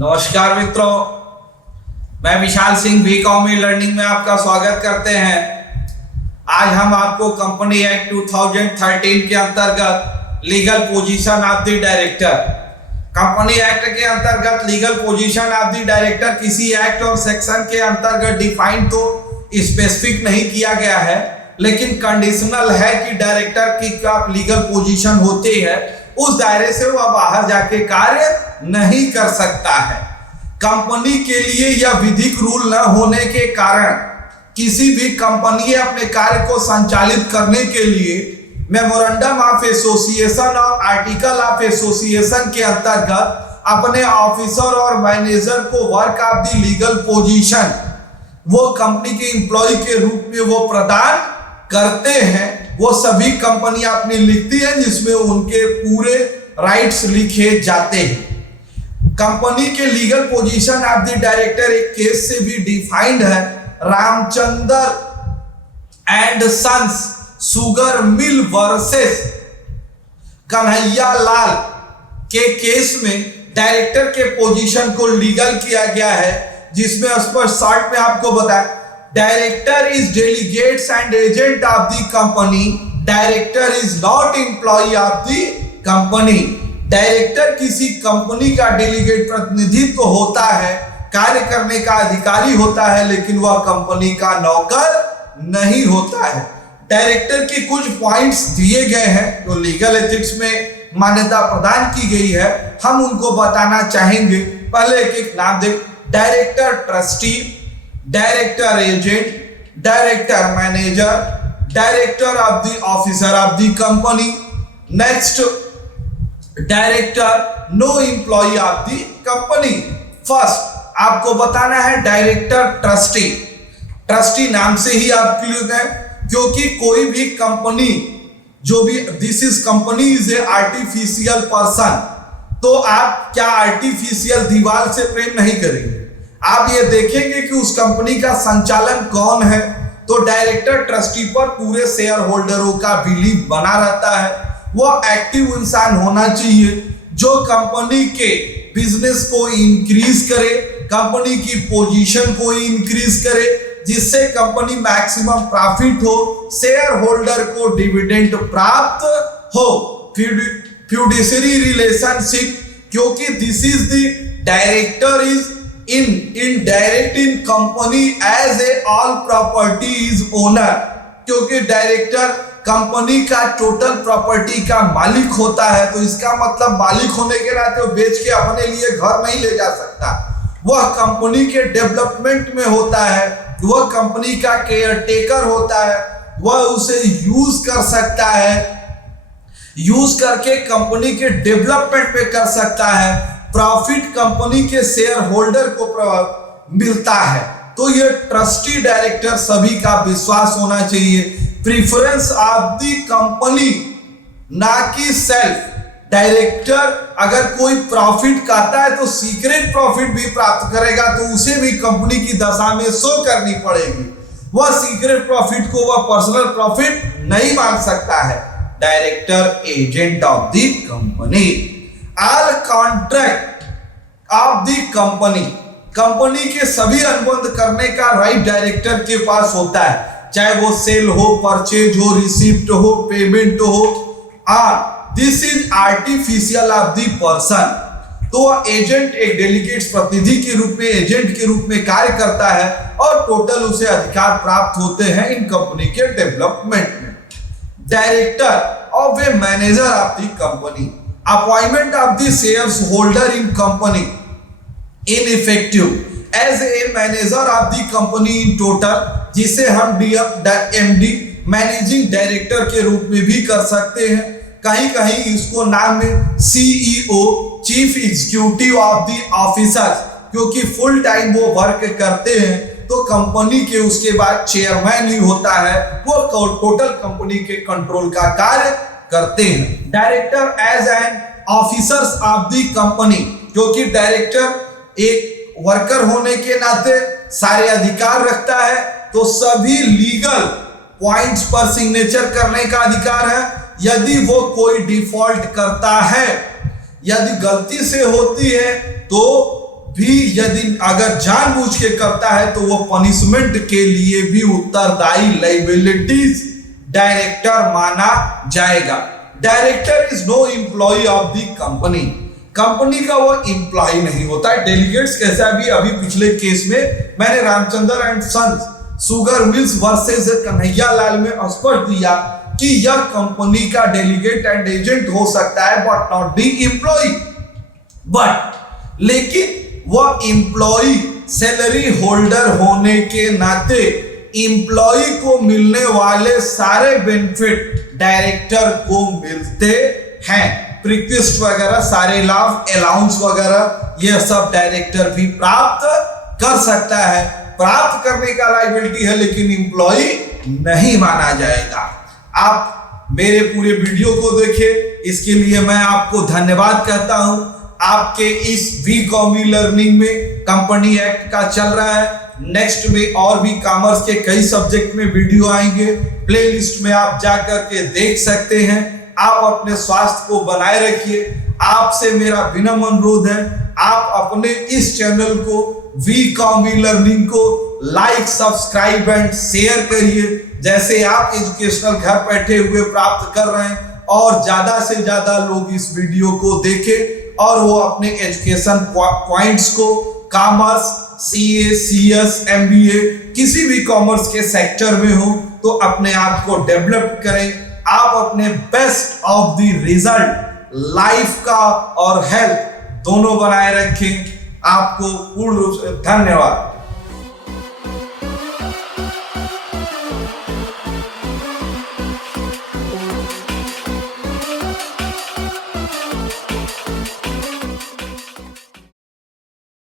नमस्कार मित्रों, मैं विशाल सिंह बीकॉम लर्निंग में आपका स्वागत करते हैं। आज हम आपको कंपनी एक्ट 2013 के अंतर्गत legal position of the director, company act के अंतर्गत legal position of the director किसी एक्ट और सेक्शन के अंतर्गत डिफाइन तो स्पेसिफिक नहीं किया गया है, लेकिन कंडीशनल है कि डायरेक्टर की क्या लीगल पोजीशन होती है, उस दायरे से वह बाहर जाके कार्य नहीं कर सकता है। कंपनी के लिए यह विधिक रूल न होने के कारण किसी भी कंपनी अपने कार्य को संचालित करने के लिए मेमोरेंडम ऑफ एसोसिएशन और आर्टिकल ऑफ एसोसिएशन के अंतर्गत अपने ऑफिसर और मैनेजर को work of the legal position वो कंपनी के एम्प्लॉय के रूप में वो प्रदान करते हैं। वो सभी कंपनियां अपनी लिखती हैं जिसमें उनके पूरे राइट्स लिखे जाते हैं। कंपनी के legal position of the director एक केस से भी डिफाइंड है। Ramchandra and sons sugar mill versus Kanhaiya Lal के केस में डायरेक्टर के पोजीशन को लीगल किया गया है, जिसमें स्पष्ट शॉर्ट में आपको बताया director is delegates and agent of the company, director is not employ of the company. Director किसी कंपनी का डेलीगेट प्रतिनिधित्व होता है, कार्य करने का अधिकारी होता है, लेकिन वह कंपनी का नौकर नहीं होता है। डायरेक्टर के कुछ पॉइंट्स दिए गए हैं जो लीगल एथिक्स में मान्यता प्रदान की गई है, हम उनको बताना चाहेंगे। पहले एक एक नाम देख, director trustee, director agent, director manager, director of the officer of the company. Next, director no employ of the company. First आपको बताना है डायरेक्टर ट्रस्टी। ट्रस्टी नाम से ही आप क्लियर है, क्योंकि कोई भी कंपनी जो भी this is company is a artificial person, तो आप क्या आर्टिफिशियल दीवार से प्रेम नहीं करेंगे, आप ये देखेंगे कि उस कंपनी का संचालन कौन है। तो डायरेक्टर ट्रस्टी पर पूरे शेयर होल्डरों का बिलीव बना रहता है। वह एक्टिव इंसान होना चाहिए जो कंपनी के बिजनेस को इंक्रीज करे, कंपनी की पोजीशन को इंक्रीज करे, जिससे कंपनी मैक्सिमम प्रॉफिट हो, शेयर होल्डर को डिविडेंड प्राप्त हो। फ्यूडिशरी रिलेशनशिप, क्योंकि this is the director is indirect in company as a all property is owner, क्योंकि डायरेक्टर कंपनी का टोटल प्रॉपर्टी का मालिक होता है। तो इसका मतलब मालिक होने के नाते वो बेच के अपने लिए घर नहीं ले जा सकता, वह कंपनी के डेवलपमेंट में होता है, वह कंपनी का केयर टेकर होता है, वह उसे यूज कर सकता है, यूज करके कंपनी के डेवलपमेंट में कर सकता है, प्रॉफिट कंपनी के शेयर होल्डर को मिलता है। तो ये ट्रस्टी डायरेक्टर सभी का विश्वास होना चाहिए। प्रीफरेंस ऑफ द कंपनी, ना कि सेल्फ। डायरेक्टर अगर कोई प्रॉफिट खाता है तो सीक्रेट प्रॉफिट भी प्राप्त करेगा, तो उसे भी कंपनी की दशा में शो करनी पड़ेगी। वह सीक्रेट प्रॉफिट को वह पर्सनल प्रॉफिट नहीं मान सकता है। Director agent of the company. All contract of the company, company के सभी अनुबंध करने का राइट डायरेक्टर के पास होता है, चाहे वो सेल हो, परचेज हो, रिसिप्ट हो, पेमेंट हो। This is artificial of the person. तो एजेंट एक डेलीगेट प्रतिनिधि के रूप में, एजेंट के रूप में कार्य करता है और टोटल उसे अधिकार प्राप्त होते हैं इन कंपनी के डेवलपमेंट में। Director of a manager of the company, appointment of the shares holder in company ineffective as a manager of the company in total, जिसे हम MD मैनेजिंग डायरेक्टर के रूप में भी कर सकते हैं। कहीं कहीं इसको नाम में CEO chief executive of the officers, क्योंकि फुल टाइम वो वर्क करते हैं, तो कंपनी के उसके बाद चेयरमैन ही होता है, वो टोटल कंपनी के कंट्रोल का कार्य करते हैं। Director as an officers of the company, क्योंकि डायरेक्टर एक वर्कर होने के नाते सारे अधिकार रखता है, तो सभी लीगल पॉइंट्स पर सिग्नेचर करने का अधिकार है। यदि वो कोई डिफॉल्ट करता है, यदि गलती से होती है, तो भी यदि अगर जानबूझ के करता है तो वो पनिशमेंट के लिए भी उत्तरदायी, लाइबिलिटीज डायरेक्टर माना जाएगा। Director is no employ of the company, company का वो एम्प्लॉय नहीं होता है। डेलीगेट्स कैसा भी अभी पिछले केस में मैंने Ramchandra and sons sugar mills versus Kanhaiya Lal में स्पष्ट दिया कि यह कंपनी का डेलीगेट एंड एजेंट हो सकता है but not the employ. But लेकिन वह एम्प्लॉय सैलरी होल्डर होने के नाते एम्प्लॉय को मिलने वाले सारे बेनिफिट डायरेक्टर को मिलते हैं। प्रीक्विस्ट वगैरह सारे लाभ, अलाउंस वगैरह, यह सब डायरेक्टर भी प्राप्त कर सकता है। प्राप्त करने का लायबिलिटी है लेकिन एम्प्लॉय नहीं माना जाएगा। आप मेरे पूरे वीडियो को देखें, इसके लिए मैं आपको धन्यवाद कहता हूं। आपके इस वी-कॉमी लर्निंग में कंपनी एक्ट का चल रहा है। नेक्स्ट में और भी कॉमर्स के कई सब्जेक्ट में वीडियो आएंगे, प्लेलिस्ट में आप जाकर के देख सकते हैं। आप अपने स्वास्थ्य को बनाए रखिए। आपसे मेरा विनम्र अनुरोध है, आप अपने इस चैनल को वी-कॉमी लर्निंग को लाइक, सब्सक्राइब एंड शेयर करिए। जैसे आप एजुकेशनल घर बैठे हुए प्राप्त कर रहे हैं और ज्यादा से ज्यादा लोग इस वीडियो को देखें और वो अपने एजुकेशन पॉइंट्स को कॉमर्स, सीए, सीएस, एमबीए किसी भी कॉमर्स के सेक्टर में हो तो अपने आप को डेवलप करें। आप अपने best of the result life का और हेल्थ दोनों बनाए रखें। आपको पूर्ण रूप से धन्यवाद।